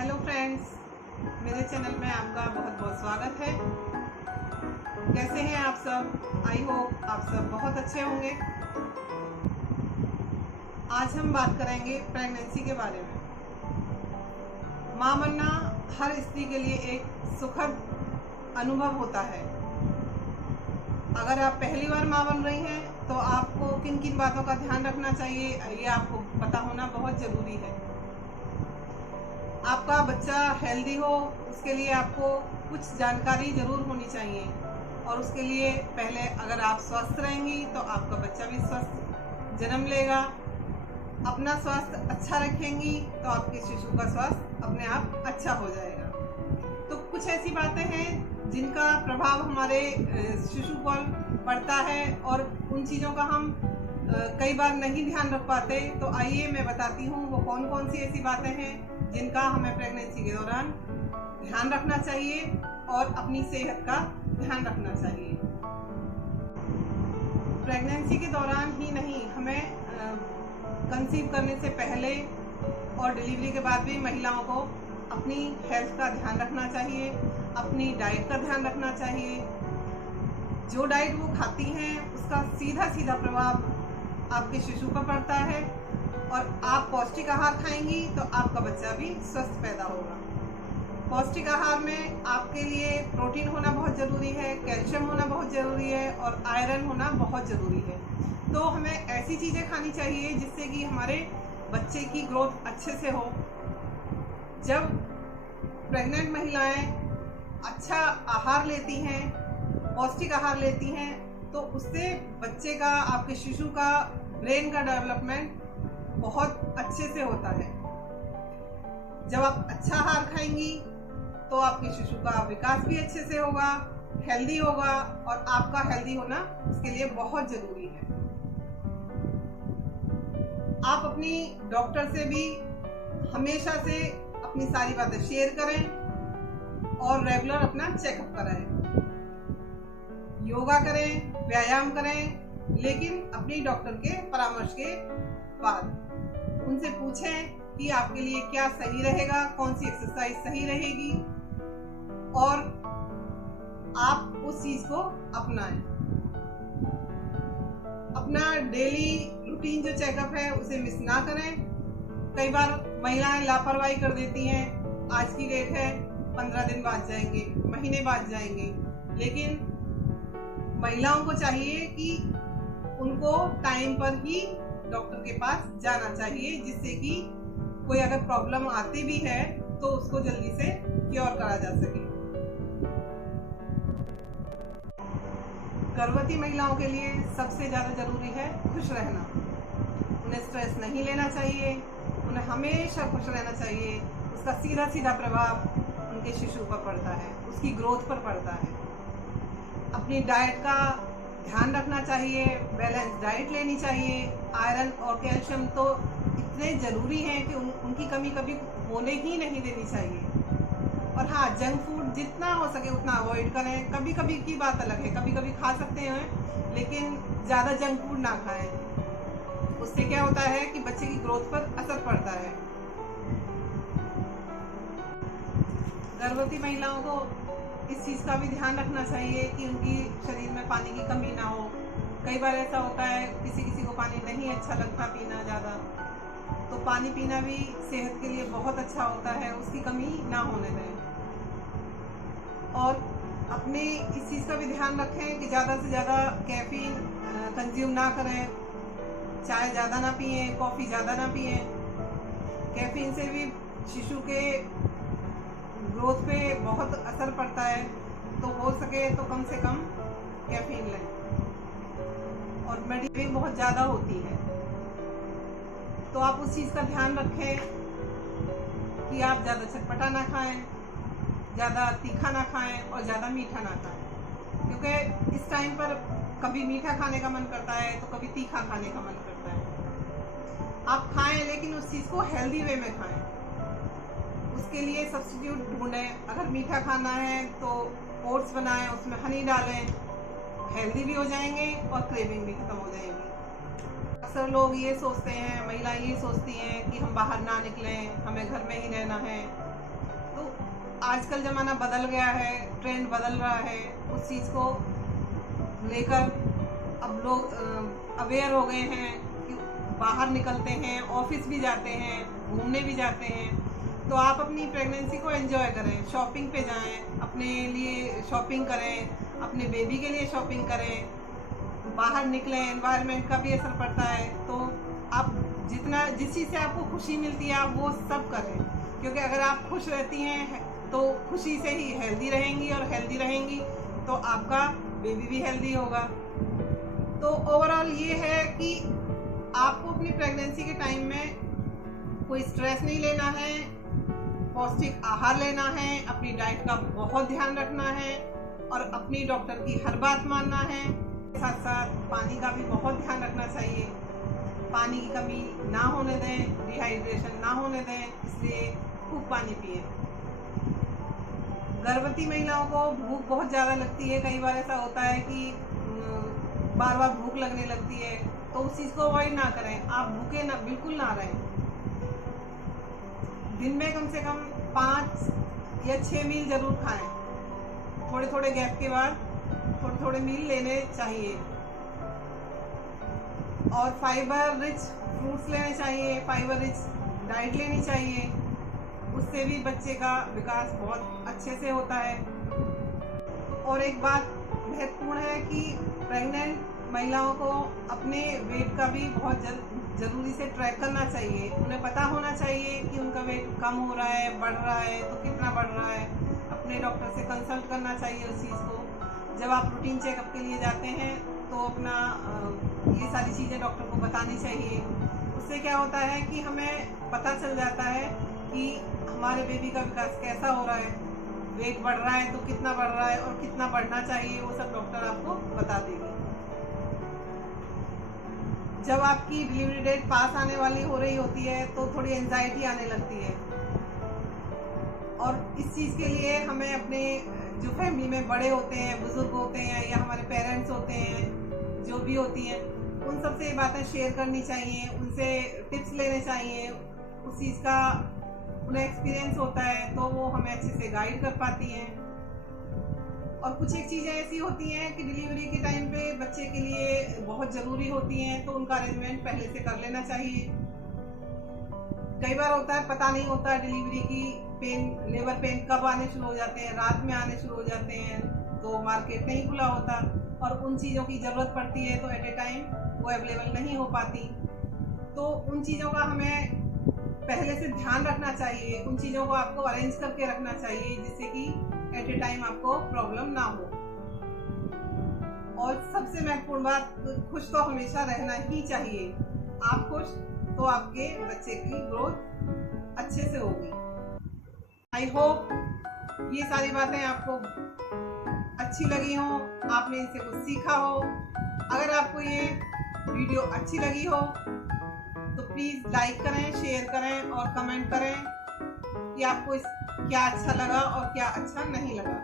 Hello friends, मेरे channel में आपका बहुत बहुत स्वागत है। कैसे हैं आप सब? आई होप आप सब बहुत अच्छे होंगे। आज हम बात करेंगे प्रेगनेंसी के बारे में। माँ बनना हर स्त्री के लिए एक सुखद अनुभव होता है। अगर आप पहली बार माँ बन रही हैं तो आपको किन किन बातों का ध्यान रखना चाहिए, ये आपको पता होना बहुत ज़रूरी है। आपका बच्चा हेल्दी हो, उसके लिए आपको कुछ जानकारी ज़रूर होनी चाहिए। और उसके लिए पहले अगर आप स्वस्थ रहेंगी तो आपका बच्चा भी स्वस्थ जन्म लेगा। अपना स्वास्थ्य अच्छा रखेंगी तो आपके शिशु का स्वास्थ्य अपने आप अच्छा हो जाएगा। तो कुछ ऐसी बातें हैं जिनका प्रभाव हमारे शिशु पर पड़ता है और उन चीज़ों का हम कई बार नहीं ध्यान रख पाते। तो आइए मैं बताती हूँ वो कौन कौन सी ऐसी बातें हैं जिनका हमें प्रेगनेंसी के दौरान ध्यान रखना चाहिए और अपनी सेहत का ध्यान रखना चाहिए। प्रेगनेंसी के दौरान ही नहीं, हमें कंसीव करने से पहले और डिलीवरी के बाद भी महिलाओं को अपनी हेल्थ का ध्यान रखना चाहिए, अपनी डाइट का ध्यान रखना चाहिए। जो डाइट वो खाती हैं उसका सीधा सीधा प्रभाव आपके शिशु पर पड़ता है। और आप पौष्टिक आहार खाएंगी तो आपका बच्चा भी स्वस्थ पैदा होगा। पौष्टिक आहार में आपके लिए प्रोटीन होना बहुत ज़रूरी है, कैल्शियम होना बहुत ज़रूरी है और आयरन होना बहुत ज़रूरी है। तो हमें ऐसी चीज़ें खानी चाहिए जिससे कि हमारे बच्चे की ग्रोथ अच्छे से हो। जब प्रेग्नेंट महिलाएं अच्छा आहार लेती हैं, पौष्टिक आहार लेती हैं, तो उससे बच्चे का, आपके शिशु का ब्रेन का डेवलपमेंट बहुत अच्छे से होता है। जब आप अच्छा आहार खाएंगी तो आपके शिशु का विकास भी अच्छे से होगा, हेल्दी होगा और आपका हेल्दी होना उसके लिए बहुत ज़रूरी है। आप अपनी डॉक्टर से भी हमेशा से अपनी सारी बातें शेयर करें और रेगुलर अपना चेकअप कराएं। योगा करें, व्यायाम करें, लेकिन अपनी डॉक्टर के परामर्श के बाद उनसे पूछें कि आपके लिए क्या सही रहेगा, कौन सी एक्सरसाइज सही रहेगी और आप उस चीज को अपनाएं। अपना डेली रूटीन जो चेकअप है उसे मिस ना करें। कई बार महिलाएं लापरवाही कर देती हैं, आज की डेट है 15 दिन बाद जाएंगे, महीने बाद जाएंगे, लेकिन महिलाओं को चाहिए कि उनको टाइम पर ही डॉक्टर के पास जाना चाहिए, जिससे कि कोई अगर प्रॉब्लम आती भी है तो उसको जल्दी से क्योर करा जा सके। गर्भवती महिलाओं के लिए सबसे ज़्यादा ज़रूरी है खुश रहना। उन्हें स्ट्रेस नहीं लेना चाहिए, उन्हें हमेशा खुश रहना चाहिए। उसका सीधा सीधा प्रभाव उनके शिशु पर पड़ता है, उसकी ग्रोथ पर पड़ता है। अपनी डाइट का ध्यान रखना चाहिए, बैलेंस डाइट लेनी चाहिए। आयरन और कैल्शियम तो इतने ज़रूरी हैं कि उनकी कमी कभी होने ही नहीं देनी चाहिए। और हाँ, जंक फूड जितना हो सके उतना अवॉइड करें। कभी कभी की बात अलग है, कभी कभी खा सकते हैं, लेकिन ज़्यादा जंक फूड ना खाएं। उससे क्या होता है कि बच्चे की ग्रोथ पर असर पड़ता है। गर्भवती महिलाओं को इस चीज़ का भी ध्यान रखना चाहिए कि उनकी शरीर में पानी की कमी ना हो। कई बार ऐसा होता है किसी किसी को पानी नहीं अच्छा लगता पीना ज़्यादा, तो पानी पीना भी सेहत के लिए बहुत अच्छा होता है, उसकी कमी ना होने दें। और अपने इस चीज़ का भी ध्यान रखें कि ज़्यादा से ज़्यादा कैफ़ीन कंज्यूम ना करें, चाय ज़्यादा ना पिएं, कॉफ़ी ज़्यादा ना पिएं। कैफ़ीन से भी शिशु के ग्रोथ पे बहुत असर पड़ता है, तो हो सके तो कम से कम कैफीन लें। और मेडिसिन बहुत ज़्यादा होती है, तो आप उस चीज़ का ध्यान रखें कि आप ज़्यादा चटपटा ना खाएं, ज़्यादा तीखा ना खाएं और ज़्यादा मीठा ना खाएं। क्योंकि इस टाइम पर कभी मीठा खाने का मन करता है तो कभी तीखा खाने का मन करता है। आप खाएं, लेकिन उस चीज़ को हेल्दी वे में खाएं। उसके लिए सब्स्टिट्यूट ढूंढें। अगर मीठा खाना है तो ओट्स बनाएं, उसमें हनी डालें, हेल्दी भी हो जाएंगे और क्रेविंग भी खत्म हो जाएगी। अक्सर लोग ये सोचते हैं, महिलाएं ये सोचती हैं कि हम बाहर ना निकलें, हमें घर में ही रहना है, तो आजकल ज़माना बदल गया है, ट्रेंड बदल रहा है, उस चीज़ को लेकर अब लोग अवेयर हो गए हैं कि बाहर निकलते हैं, ऑफिस भी जाते हैं, घूमने भी जाते हैं। तो आप अपनी प्रेगनेंसी को एंजॉय करें, शॉपिंग पे जाएं, अपने लिए शॉपिंग करें, अपने बेबी के लिए शॉपिंग करें, बाहर निकलें, एनवायरनमेंट का भी असर पड़ता है। तो आप जितना जिस चीज़ से आपको खुशी मिलती है आप वो सब करें, क्योंकि अगर आप खुश रहती हैं तो खुशी से ही हेल्दी रहेंगी, और हेल्दी रहेंगी तो आपका बेबी भी हेल्दी होगा। तो ओवरऑल ये है कि आपको अपनी प्रेगनेंसी के टाइम में कोई स्ट्रेस नहीं लेना है, पौष्टिक आहार लेना है, अपनी डाइट का बहुत ध्यान रखना है, और अपनी डॉक्टर की हर बात मानना है। साथ साथ पानी का भी बहुत ध्यान रखना चाहिए, पानी की कमी ना होने दें, डिहाइड्रेशन ना होने दें, इसलिए खूब पानी पिए। गर्भवती महिलाओं को भूख बहुत ज़्यादा लगती है, कई बार ऐसा होता है कि बार बार भूख लगने लगती है, तो उस चीज़ को अवॉइड ना करें, आप भूखे ना बिल्कुल ना रहें। दिन में कम से कम 5 या 6 मील ज़रूर खाएं, थोड़े थोड़े गैप के बाद थोड़े थोड़े मील लेने चाहिए, और फाइबर रिच फ्रूट्स लेने चाहिए, फाइबर रिच डाइट लेनी चाहिए, उससे भी बच्चे का विकास बहुत अच्छे से होता है। और एक बात महत्वपूर्ण है कि प्रेग्नेंट महिलाओं को अपने वेट का भी बहुत ज़रूरी से ट्रैक करना चाहिए। उन्हें पता होना चाहिए कि उनका वेट कम हो रहा है, बढ़ रहा है तो कितना बढ़ रहा है। अपने डॉक्टर से कंसल्ट करना चाहिए उस चीज़ को। जब आप रूटीन चेकअप के लिए जाते हैं तो अपना ये सारी चीज़ें डॉक्टर को बतानी चाहिए। उससे क्या होता है कि हमें पता चल जाता है कि हमारे बेबी का विकास कैसा हो रहा है, वेट बढ़ रहा है तो कितना बढ़ रहा है और कितना बढ़ना चाहिए, वो सब डॉक्टर आपको बता देगी। जब आपकी डिलीवरी डेट पास आने वाली हो रही होती है तो थोड़ी एंजाइटी आने लगती है, और इस चीज़ के लिए हमें अपने जो फैमिली में बड़े होते हैं, बुजुर्ग होते हैं, या हमारे पेरेंट्स होते हैं, जो भी होती हैं, उन सबसे ये बातें शेयर करनी चाहिए, उनसे टिप्स लेने चाहिए। उस चीज़ का उन्हें एक्सपीरियंस होता है तो वो हमें अच्छे से गाइड कर पाती हैं। और कुछ एक चीज़ें ऐसी होती हैं कि डिलीवरी के टाइम पे बच्चे के लिए बहुत ज़रूरी होती हैं, तो उनका अरेंजमेंट पहले से कर लेना चाहिए। कई बार होता है पता नहीं होता है डिलीवरी की लेबर पेन कब आने शुरू हो जाते हैं, रात में आने शुरू हो जाते हैं, तो मार्केट नहीं खुला होता, और उन चीज़ों की ज़रूरत पड़ती है तो एट ए टाइम वो अवेलेबल नहीं हो पाती। तो उन चीज़ों का हमें पहले से ध्यान रखना चाहिए, उन चीज़ों को आपको अरेंज करके रखना चाहिए, जिससे कि एट ए टाइम आपको प्रॉब्लम ना हो। और सबसे महत्वपूर्ण बात, खुश तो हमेशा रहना ही चाहिए। आप खुश तो आपके बच्चे की ग्रोथ अच्छे से होगी। आई होप ये सारी बातें आपको अच्छी लगी हो, आपने इनसे कुछ सीखा हो। अगर आपको ये वीडियो अच्छी लगी हो तो प्लीज़ लाइक करें, शेयर करें और कमेंट करें कि आपको क्या अच्छा लगा और क्या अच्छा नहीं लगा।